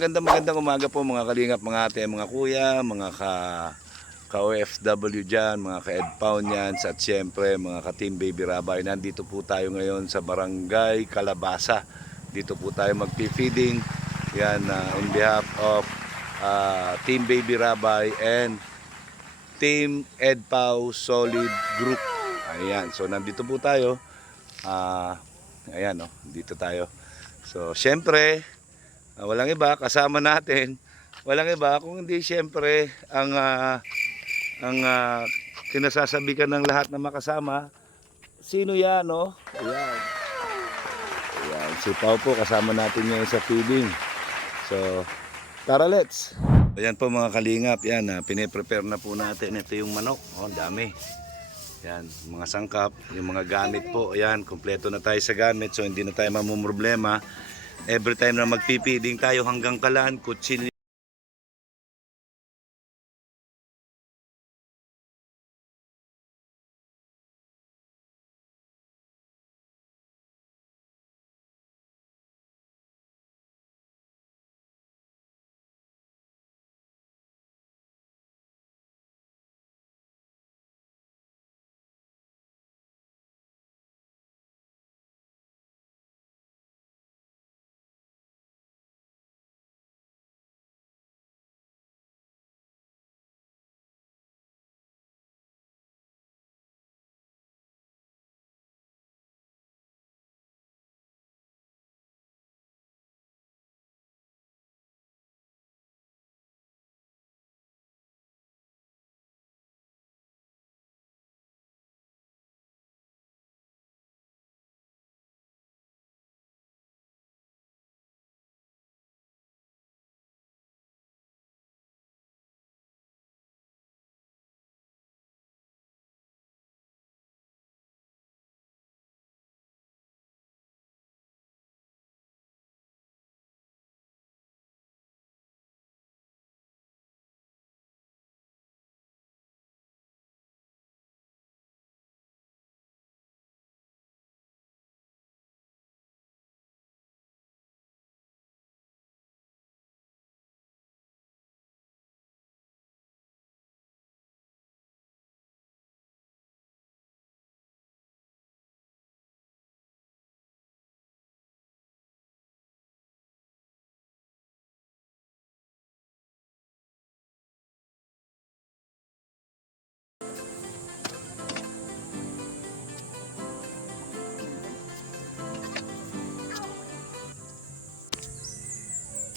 magandang umaga po mga kalingap, mga ate, mga kuya, mga ka-OFW dyan, mga ka-EDPAW nyan, at siyempre mga ka-Team Baby Rabay. Nandito po tayo ngayon sa Barangay Calabasa. Dito po tayo magpi-feeding. Yan, on behalf of Team Baby Rabay and Team EDPAW Solid Group. Ayan, so nandito po tayo. Ayan, dito tayo. So, siyempre, walang iba kasama natin. Walang iba kung hindi siyempre ang kinasasabikan ng lahat na makasama. Sino 'yan, no? Ayan. Ayan, si Pao po kasama natin ngayon sa feeding. So, tara, let's. Ayan po mga kalingap, yan, pine-prepare na po natin. Ito yung manok, ang dami. Yan, mga sangkap, yung mga gamit po. Ayan, kompleto na tayo sa gamit, so hindi na tayo mamumroblema. Every time na magpipiding tayo hanggang kalan, kutsilyo.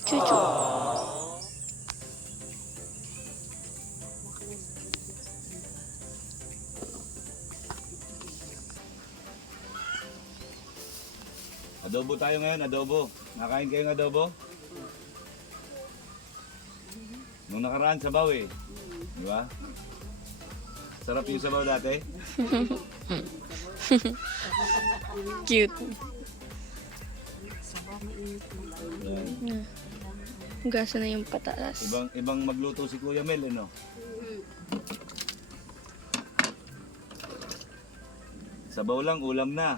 Chuchu. Adobo tayo ngayon, adobo. Nakain kayo ng adobo? Nung nakaraan sabaw eh. Di ba? Sarap yung sabaw dati. Cute. Yan. Gasa na yung pataas. Ibang magluto si Kuya Mel, ano? Sabaw lang, ulam na.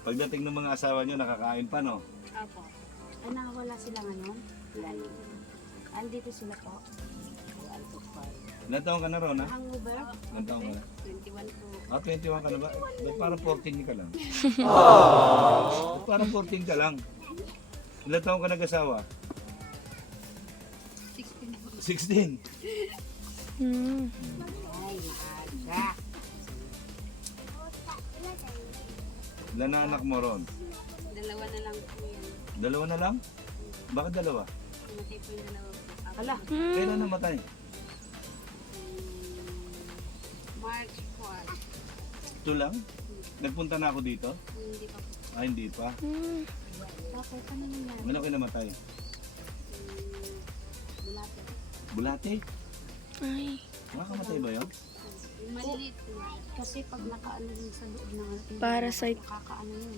Pagdating ng mga asawa nyo, nakakain pa, no? Apo. Ay, nakawala sila ngayon. Andito sila po. Ilan taon ka na ron, ha? Hangover? Ilan taon ka na? 21 po. 21 ka na ba? Ba't parang 14 ka lang? Ba't parang 14 ka lang? Ilan taon ka nag-asawa? 16. 16? Hmm. Ay, maaga. Ilan na anak mo ron? Dalawa na lang po yun. Dalawa na lang? Bakit dalawa? Namatay po yung dalawa po. Ala, Kailan namatay? March 4. Ito lang? Nagpunta na ako dito? Hindi pa po. Ah, hindi pa. Hmm. Tapos, ano nangyari? Ano kayo namatay? Bulate. Bulate? Ay. Nakakamatay ba yun? Yung maliliit po. Kasi pag nakaano yun sa loob ng Parasite. nakakaano yun.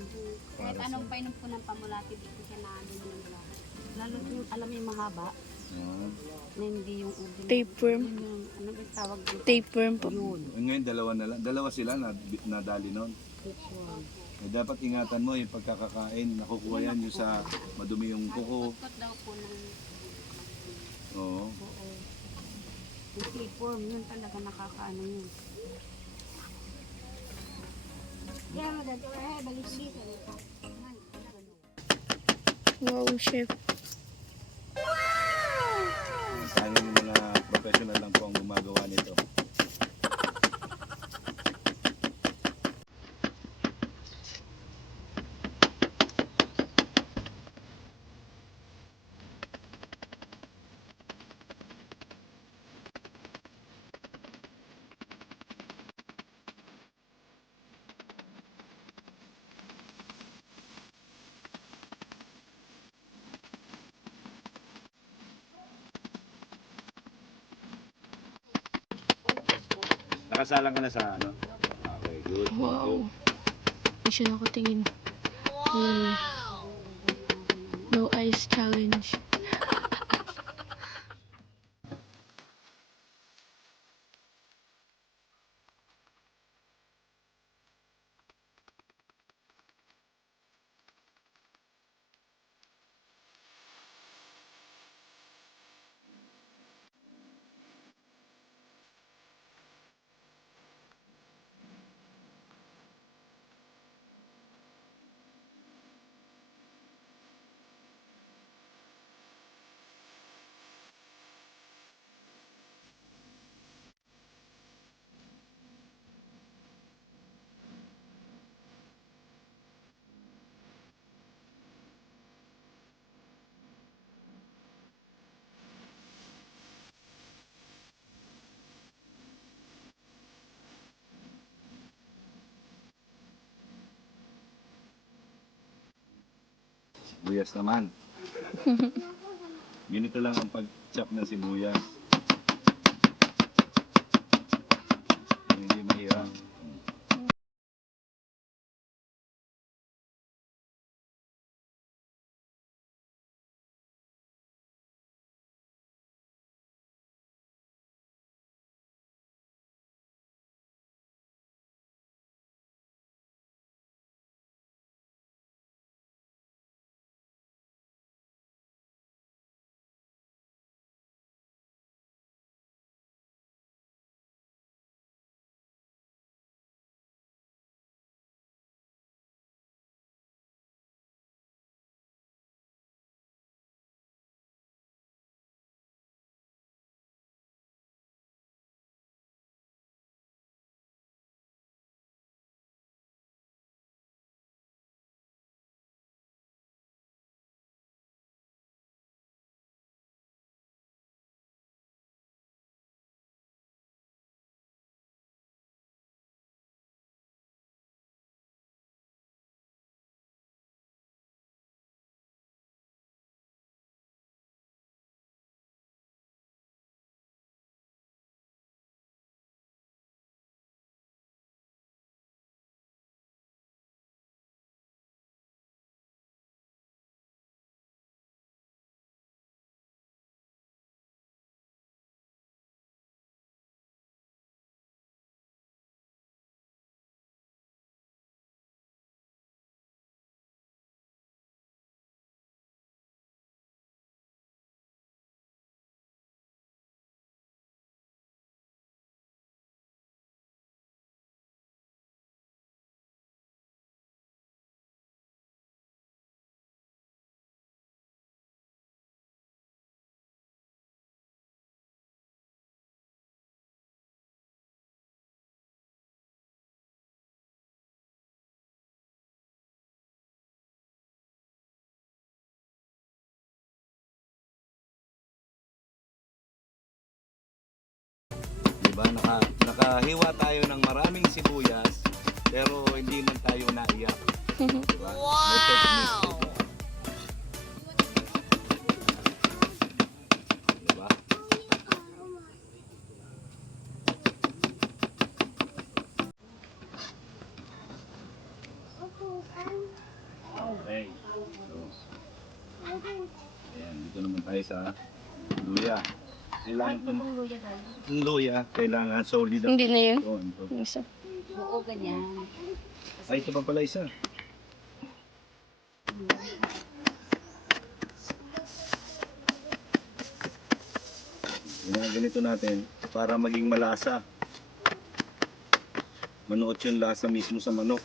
Kahit anong painom po ng pamulati, dito siya na ano ng bulate. Lalo yung, alam mo yung mahaba, Ah. na hindi yung ubi. Tapeworm. Yun yung, ano ba yung tawag dito? Tapeworm po. Yun. Ngayon dalawa na lang. Dalawa sila na nadali nun. Tapeworm. Eh, dapat ingatan mo yung pagkakakain. Nakukuha yan yung sa madumi yung kuko. Kutkot daw po ng Oo. buo. Yung clipworm, yun talaga nakakaano yun. Wow, chef. Tayong mga professional lang po ang gumagawa nito. Nakasalang ka na sa ano? Okay, good. Wow. Hindi siya nakatingin. Wow. No eyes challenge. Sibuyas naman. Ganito lang ang pag-chop ng sibuyas. Hindi mahirap. Diba? Nakahiwa tayo ng maraming sibuyas, pero hindi man tayo naiyak. Diba? May technique. Diba? Okay. Ayan, dito naman tayo sa luya. Kailangan luya, kailangan solid. Hindi na yun. Ito. Yung isa. Buo ganyan. Ay, ito pa pala isa. Ganito natin para maging malasa. Manuot yung lasa mismo sa manok.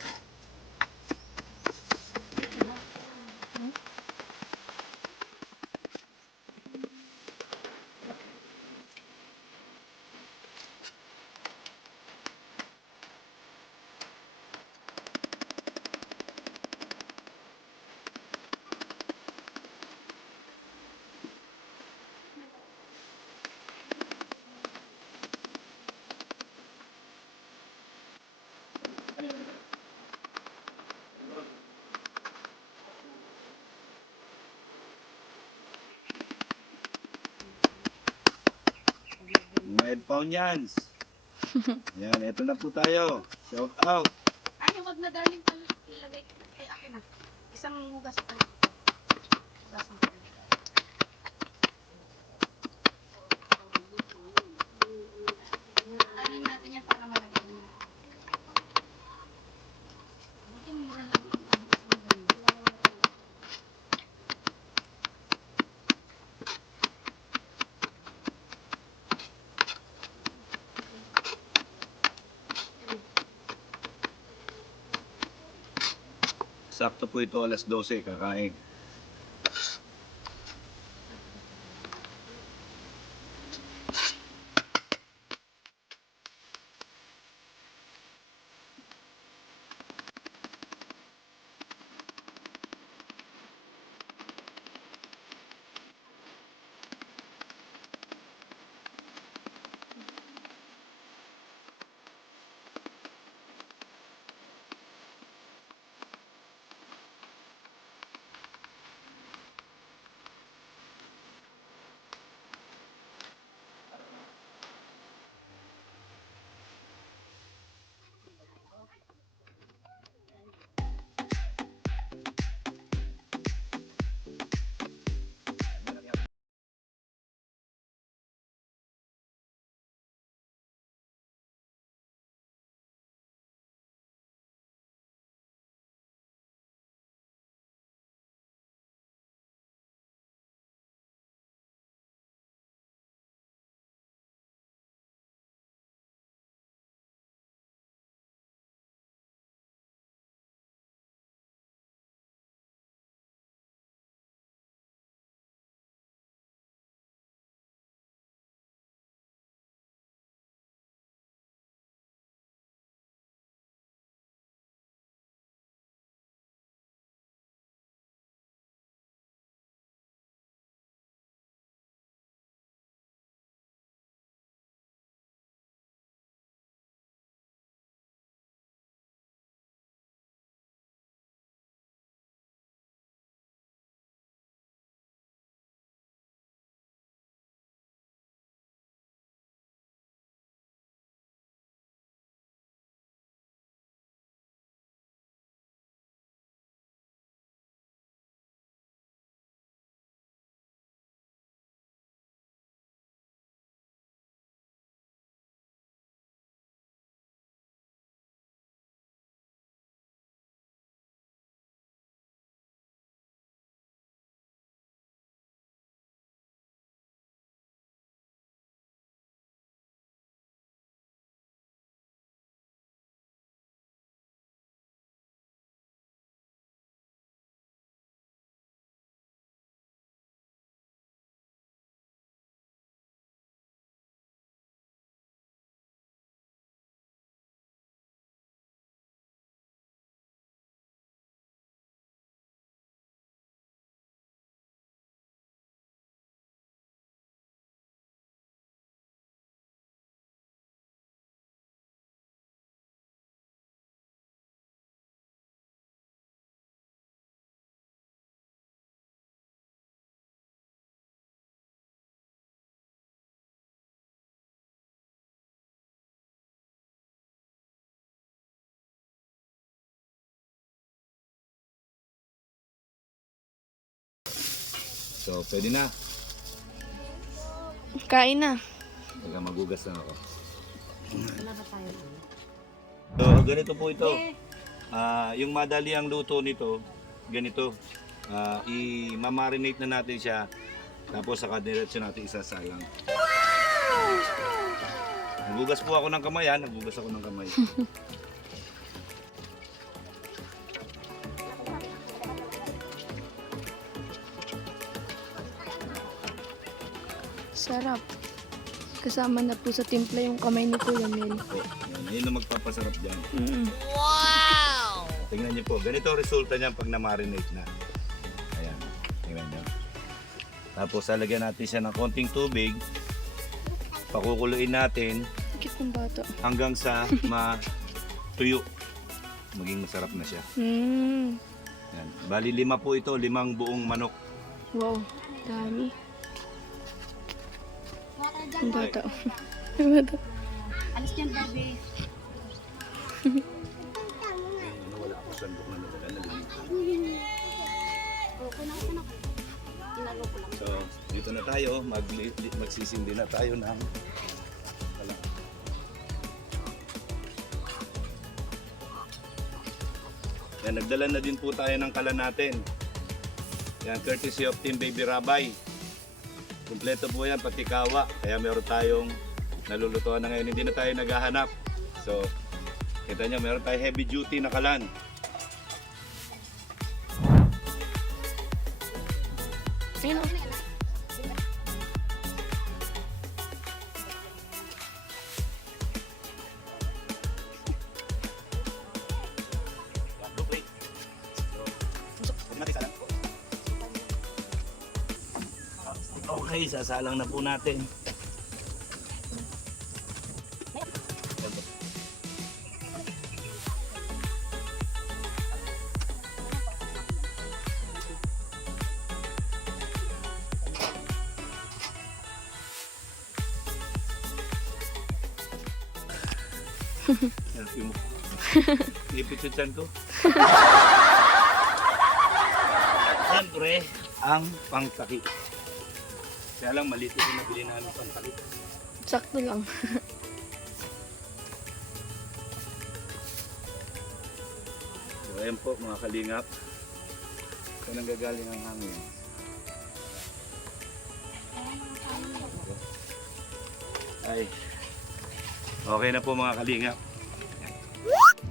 Mga Edpawnians. Yan, eto na po tayo. Shout out. Ay, wag na darling pala. Ilagay. Ay, akin na. Isang hugas pa. Hugas pa. Anin natin yan para malagay na. Buti mura lang yung hugas ng ganyan. Sakto po ito, alas 12, kakain. So, pwede na. Kain na. Teka, magugas lang ako. Wala ba tayo? So, ganito po ito. Yung madali ang luto nito, ganito. i-marinate na natin siya. Tapos saka diretso natin isasalang. Nagugas po ako ng kamay, ha? Nagugas ako ng kamay. Sarap. Kasama na po sa timpla yung kamay ni Kuya Mel. Po, yan ang magpapasarap dyan. Mm. Tingnan niyo po, ganito ang resulta niyan pag na-marinate na. Ayan, tingnan niyo. Tapos lalagyan natin siya ng konting tubig. Pakukuluin natin Sakit ng bata. hanggang sa matuyo. Maging masarap na siya. Mm. Yan. Bali 5 po ito, 5 buong manok. Wow, dami. Ang bata. Ang bata. Alis yan, Barbie. Wala ako sandok na nadala na lumita. Okay na, okay na. Inalo ko lang. So, dito na tayo, magsisindi na tayo ng wala. Yan, nagdala na din po tayo ng kalan natin. Yan, courtesy of Team Baby Rabay. Kumpleto po yan, pati kawa. Kaya meron tayong nalulutuan na ngayon. Hindi na tayo naghahanap. So, kita nyo, meron tayong heavy duty na kalan. Ayun o. Okay, sasalang na po natin. Selfie mo. Ipit yung tiyan ko. Siyempre, ang pangtakip. Kaya lang maliit ito nabili namin pangtakip. Sakto lang. So ayan po mga kalingap. Saan ang gagaling ang hangin? Ay. Okay na po mga kalingap.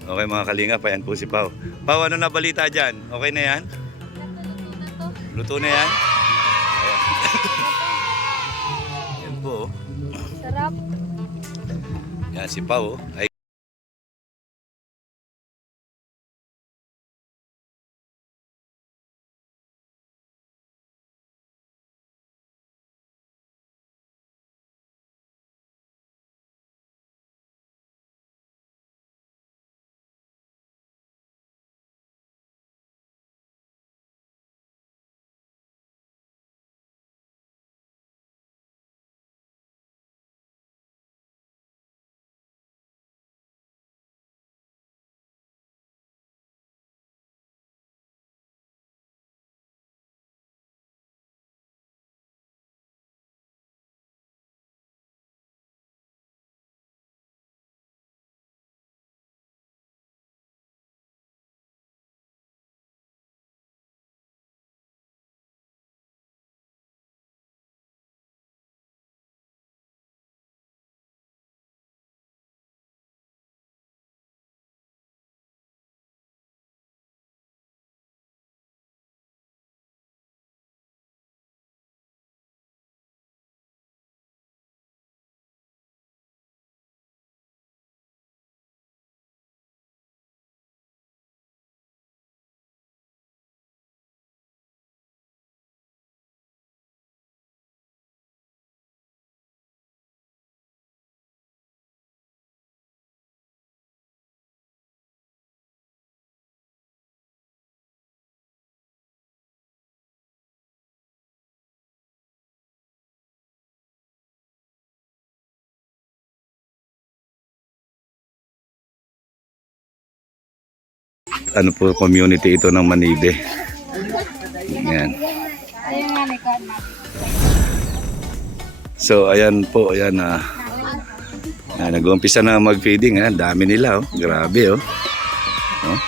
Okay mga kalingap, ayan po si Pao. Pao, ano na balita dyan? Okay na yan? Luto na yan? Ayan. Yan po. Sarap. Yan si Pao. Ay ano po community ito ng Manide. Yan. Ayun nga, may kan. So ayan po, ayan nag-uumpisa na mag-feeding, ha. Dami nila, oh. Grabe, oh. Oh.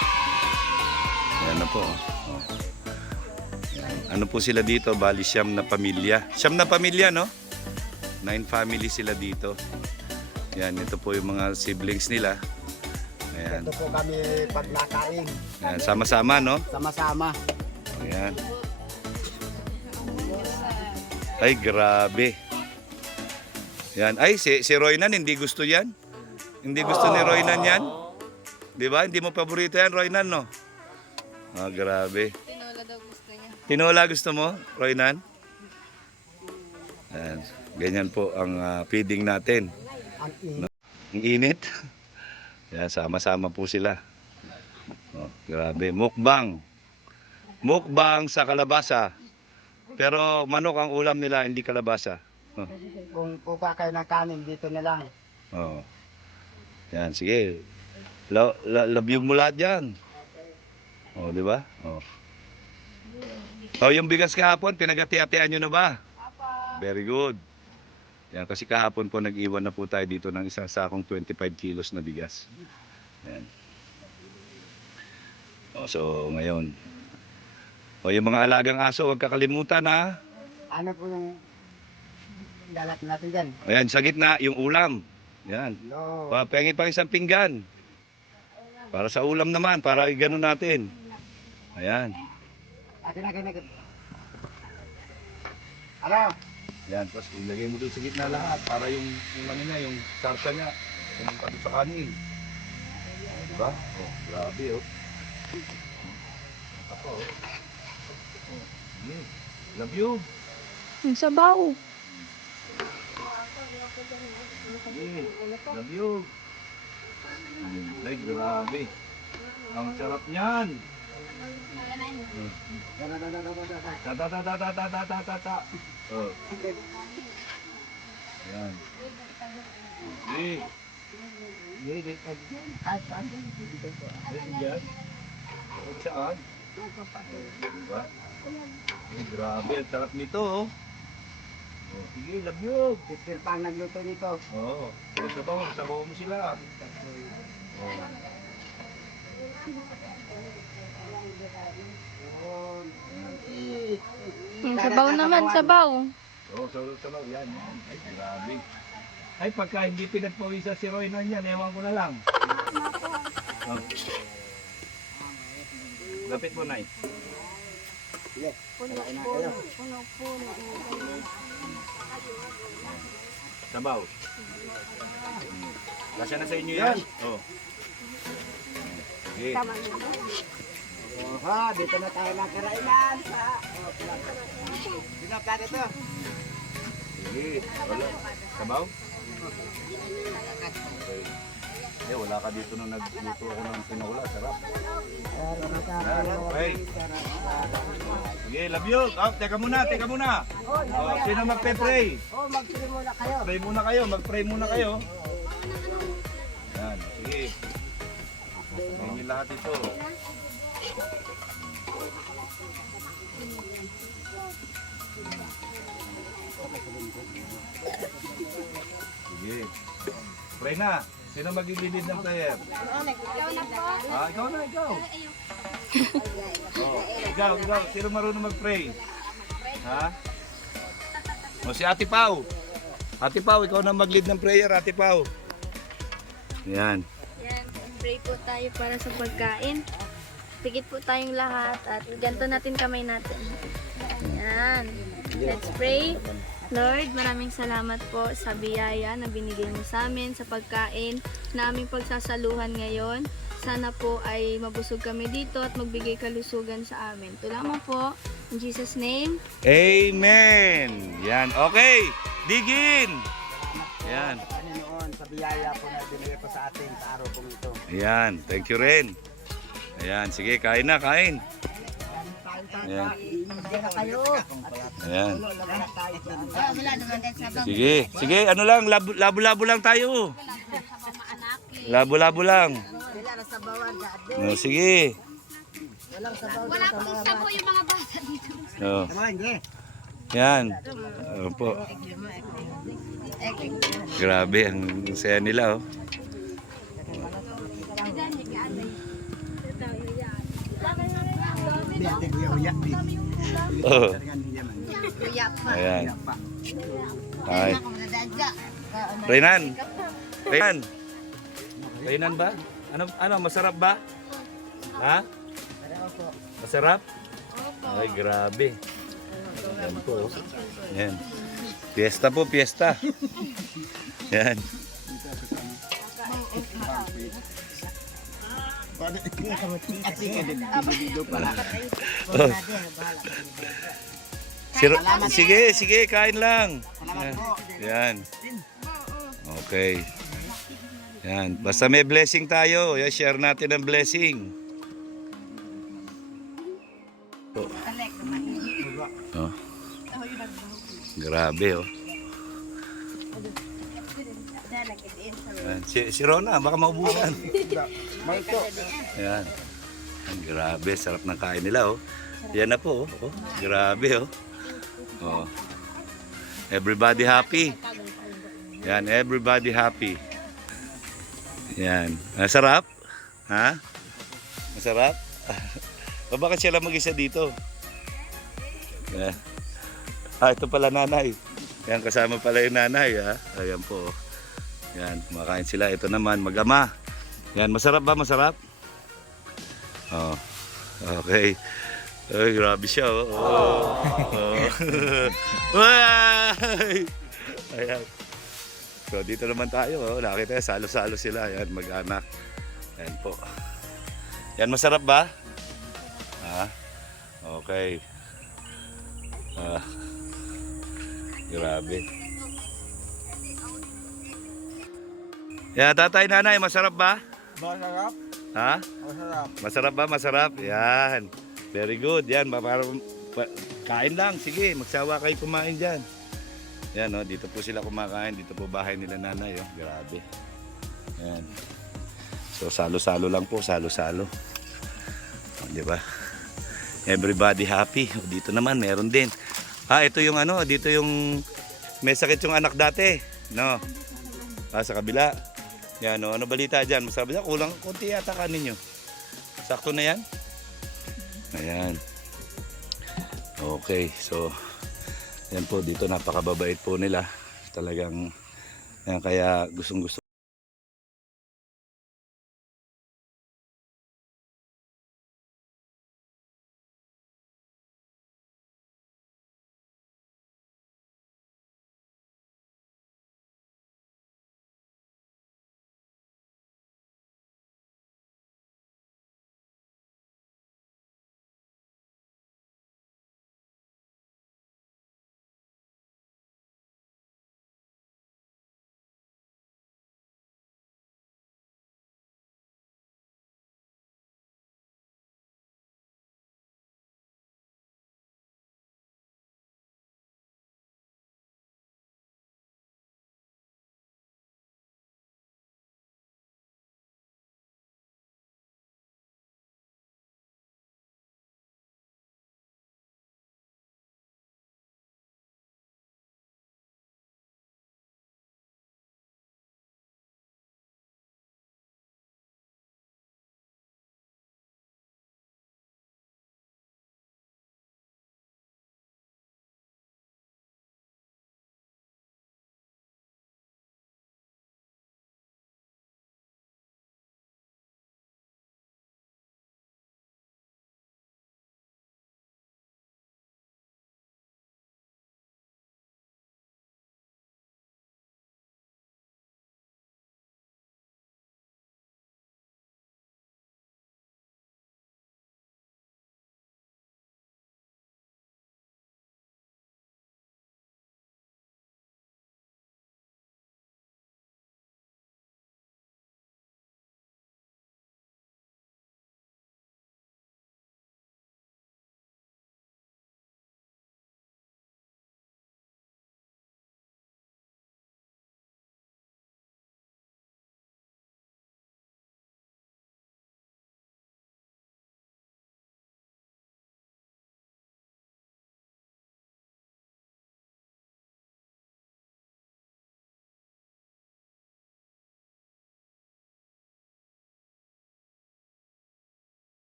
Ayan na po, oh. po sila dito, bali siyam na pamilya. Siyam na pamilya, no? 9 family sila dito. Yan, ito po yung mga siblings nila. Ayan. Ito po kami pag nakain. Ayan, sama-sama, no? Sama-sama. Ayan. Ay, grabe. Yan. Ay, si Roynan, hindi gusto yan. Hindi gusto ni Roynan yan. Di ba? Hindi mo paborito yan, Roynan, no? Ah, grabe. Tinola daw gusto niya. Tinola gusto mo, Roynan? Ayan. Ganyan po ang feeding natin. Ang init. Ang init. Yan, sama-sama po sila. Oh, grabe. Mukbang. Mukbang sa kalabasa. Pero manok ang ulam nila, hindi kalabasa. Oh. Kung kuha kayo ng kanin, dito na lang. Oh. Yan, sige. Labyog mo lahat yan. Oh, di ba? Oh. Oh, yung bigas kahapon, pinagati-atian nyo na ba? Very good. Yan, kasi kahapon po nag-iwan na po tayo dito ng isang sakong 25 kilos na bigas. Yan. Oh, so, ngayon. O, yung mga alagang aso, huwag kakalimutan, ha? Ano po yung dalat natin dyan? Ayan, sa gitna, yung ulam. Yan. No. Pengi pang isang pinggan. Para sa ulam naman, para gano'n natin. Ayan. Atin na kayo. Ano? Yan, tapos ilagay mo doon sa gitna lahat para yung ano niya, yung sarsa niya, pumunta doon sa kanin. Diba? Oh, grabe oh. Ako oh. Oh, sige. Love you. Ang sabaw. Sige. Love you. Ay, grabe. Ang sarap niyan. Ta. Oh. Yan. Sige. Sige. Yan. Saan? Diba? Ay, grabe. Ang sarap nito oh. Oh, sige, love you. Sister pang nagluto nito. Oo. Sabaw mo sila. Oh. Ang sabaw naman, sabaw. Oo, sabaw. Yan. Ay, grabe. Ay, pagka hindi pinagpawisa si Roy na yan, ewan ko na lang. Oh. Lapit mo, Nay. Sige. Kakain na kayo. Sabaw. Kasya na sa inyo yan? Oh. Sige. Oha, dito na tayo magkarainan sa... Pinaplat ito. Sige. Wala. Sabaw? Okay. Eh, wala ka dito nung nagluto ako ng pinaula. Sarap. Okay. Sige, love you. Oh, teka muna. Oh, sino magpe-pray? Oh, mag-pray muna kayo. Mag-pray muna kayo. Yan, sige. Hindi lahat ito. Sige. Pray na. Sino maglilid ng prayer? Ikaw na. Oh, ikaw. Sino marunong mag-pray? Ha? O si Ate Pau. Ate Pau, ikaw na mag-lead ng prayer, Ate Pau. Yan. Yan, pray po tayo para sa pagkain. Pigit po tayong lahat at ganto natin kamay natin. Yan. Let's pray. Lord, maraming salamat po sa biyaya na binigay mo sa amin, sa pagkain na aming pagsasaluhan ngayon. Sana po ay mabusog kami dito at magbigay kalusugan sa amin. Ito lamang po. In Jesus' name. Amen. Yan. Okay. Digin. Yan. Panginoon, sa biyaya po na binigay po sa atin sa araw po ito. Ayan. Thank you rin. Ayan. Sige, kain na, kain. Ayan. Kayo. Ayan. Sige, ano lang, labo-labo lang tayo. Labo-labo lang. No, sige. Wala pong sabo yung mga bata dito. Oh. Naman, hindi. Yan. Opo. Grabe, ang saya nila, oh. Hindi, ate kuya uyak. Oh, Kuya pa. ayan. Ay. Reynan. Reynan. Reynan ba? Ano, masarap ba? Ha? Masarap? Ay, grabe. Ayan po. Ayan. Fiesta po, fiesta. Ayan. Oh. Sige, sige, kain lang. Yan. Okay. Yan. Basta may blessing tayo. Yan, share natin ang blessing. Oh. Grabe, oh. Yan. Si Rona, baka maubusan. Yan. Ang grabe, sarap ng kain nila, oh. Yan na po, oh. Grabe, oh. Oh. Everybody happy. Yan, everybody happy. Yan. Masarap? Ha? Masarap? O bakit sila mag-isa dito? Yan. Ito pala nanay. Yan, kasama pala yung nanay, ha? Ayan po. Yan, kumakain sila. Ito naman, mag-ama. Yan, masarap ba? Masarap? Oh. Okay. Ay, grabe siya, oh. Oh. Ay! Ayan. So, dito naman tayo, oh. Nakita, salo-salo sila. Ayan, mag-anak. Ayan po. Yan, masarap ba? Ha? Okay. Grabe. Yan, tatay, nanay, masarap ba? Masarap. Ha? Masarap. Masarap ba? Masarap? Yan. Very good. Yan. Kain lang. Sige. Magsawa kayo kumain dyan. Yan. Oh, dito po sila kumakain. Dito po bahay nila nanay. Oh. Grabe. Yan. So, salo-salo lang po. Salo-salo. Oh, di ba? Everybody happy. Oh, dito naman. Meron din. Ito yung ano. Dito yung may sakit yung anak dati. No? Sa kabila. Yan, ano balita dyan? Masarap dyan. Kulang, konti yata kanin nyo. Sakto na yan? Ayan. Okay, so yan po, dito napakababait po nila. Talagang, yan, kaya gustong gusto.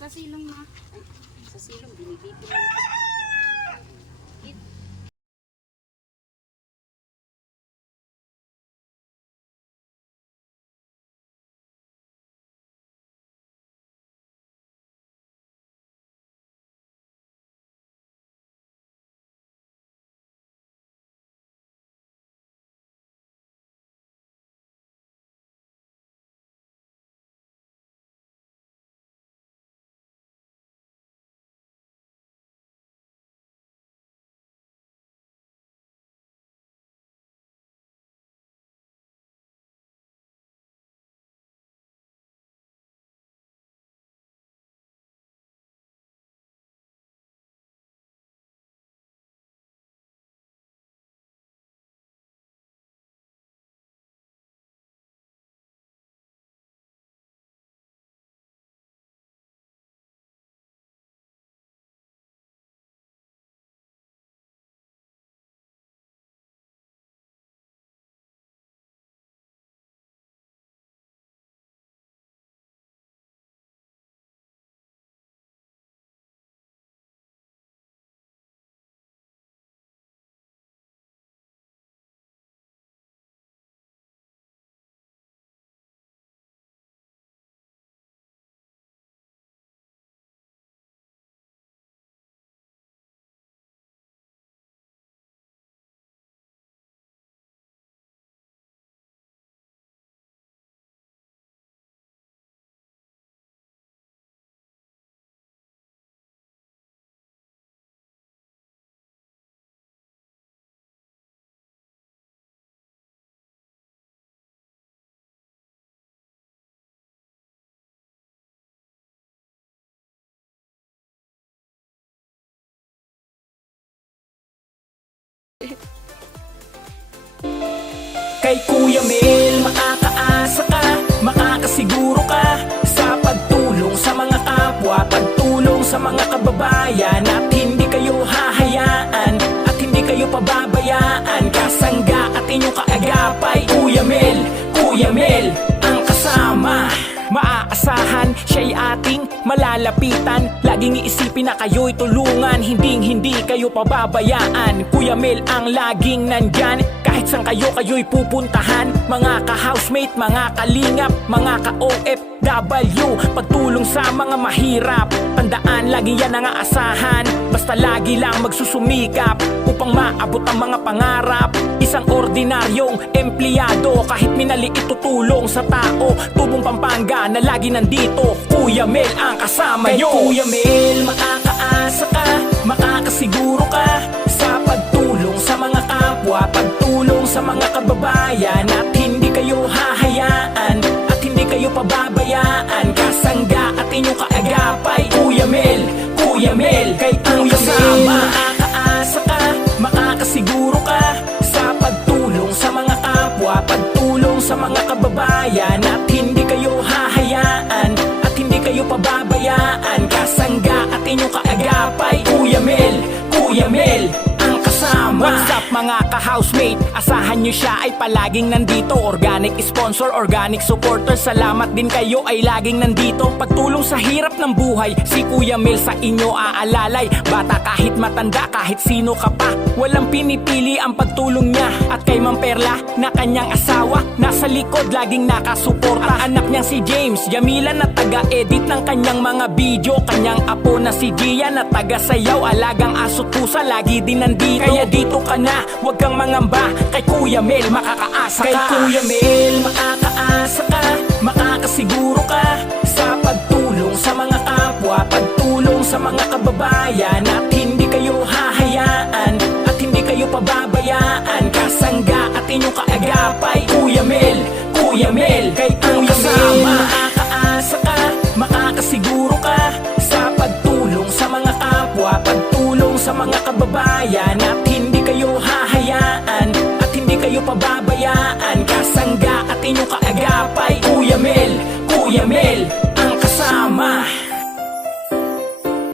Sa silong na. Ay, sa silong, binibiti lang. Kay Kuya Mel, makakaasa ka, makakasiguro ka sa pagtulong sa mga kapwa, pagtulong sa mga kababayan, at hindi kayo hahayaan at hindi kayo pababayaan. Kasangga at inyong kaagapay, Kuya Mel ang kasama. Maaasahan, siya'y ating malalapitan. Laging iisipin na kayo'y tulungan, hindi kayo pababayaan. Kuya Mel ang laging nandyan, kahit saan kayo'y pupuntahan. Mga ka-housemate, mga kalingap, mga ka-OFW, pagtulong sa mga mahirap. Tandaan, lagi yan ang aasahan. Basta lagi lang magsusumikap upang maabot ang mga pangarap. Isang ordinaryong empleyado, kahit minaliit tutulong sa tao. Tubong Pampanga na lagi nandito, Kuya Mel ang kasama nyo. Kay Kuya Mel, makakaasa ka, makakasiguro ka sa pagtulong sa mga kapwa, pagtulong sa mga kababayan, at hindi kayo hahayaan at hindi kayo pababayaan. Kasangga at inyong kaagapay, Kuya Mel kay Kuya Mel. Makakaasa ka, makakasiguro ka sa pagtulong sa mga kapwa, pagtulong sa mga kababayan, at hindi kayo hahayaan at hindi kayo pababayaan. Kasangga at inyong kaagapay, Kuya Mel ang kasama. What's up mga ka-housemate? Asahan nyo siya ay palaging nandito. Organic sponsor, organic supporter, salamat din kayo ay laging nandito. Pagtulong sa hirap ng buhay, si Kuya Mel sa inyo aalalay. Bata kahit matanda, kahit sino ka pa, walang pinipili ang pagtulong niya. At kay Ma'am Perla na kanyang asawa, nasa likod laging nakasuporta. Ang anak niyang si James, Yamila na taga-edit ng kanyang mga video. Kanyang apo na si Gia na taga-sayaw, alagang aso't pusa lagi din nandito. Kaya dito ka na, huwag kang mangamba, kay Kuya Mel makakaasa ka. Kay Kuya Mel makakaasa ka, makakasiguro ka sa pagtulong sa mga kapwa, pagtulong sa mga kababayan, at hindi kayo hahayaan at hindi kayo pababayaan. Kasangga at inyong kaagapay, Kuya Mel kay Kuya Mel. Makakaasa ka, makakasiguro ka sa pagtulong sa mga kapwa, pagtulong sa mga kababayan, at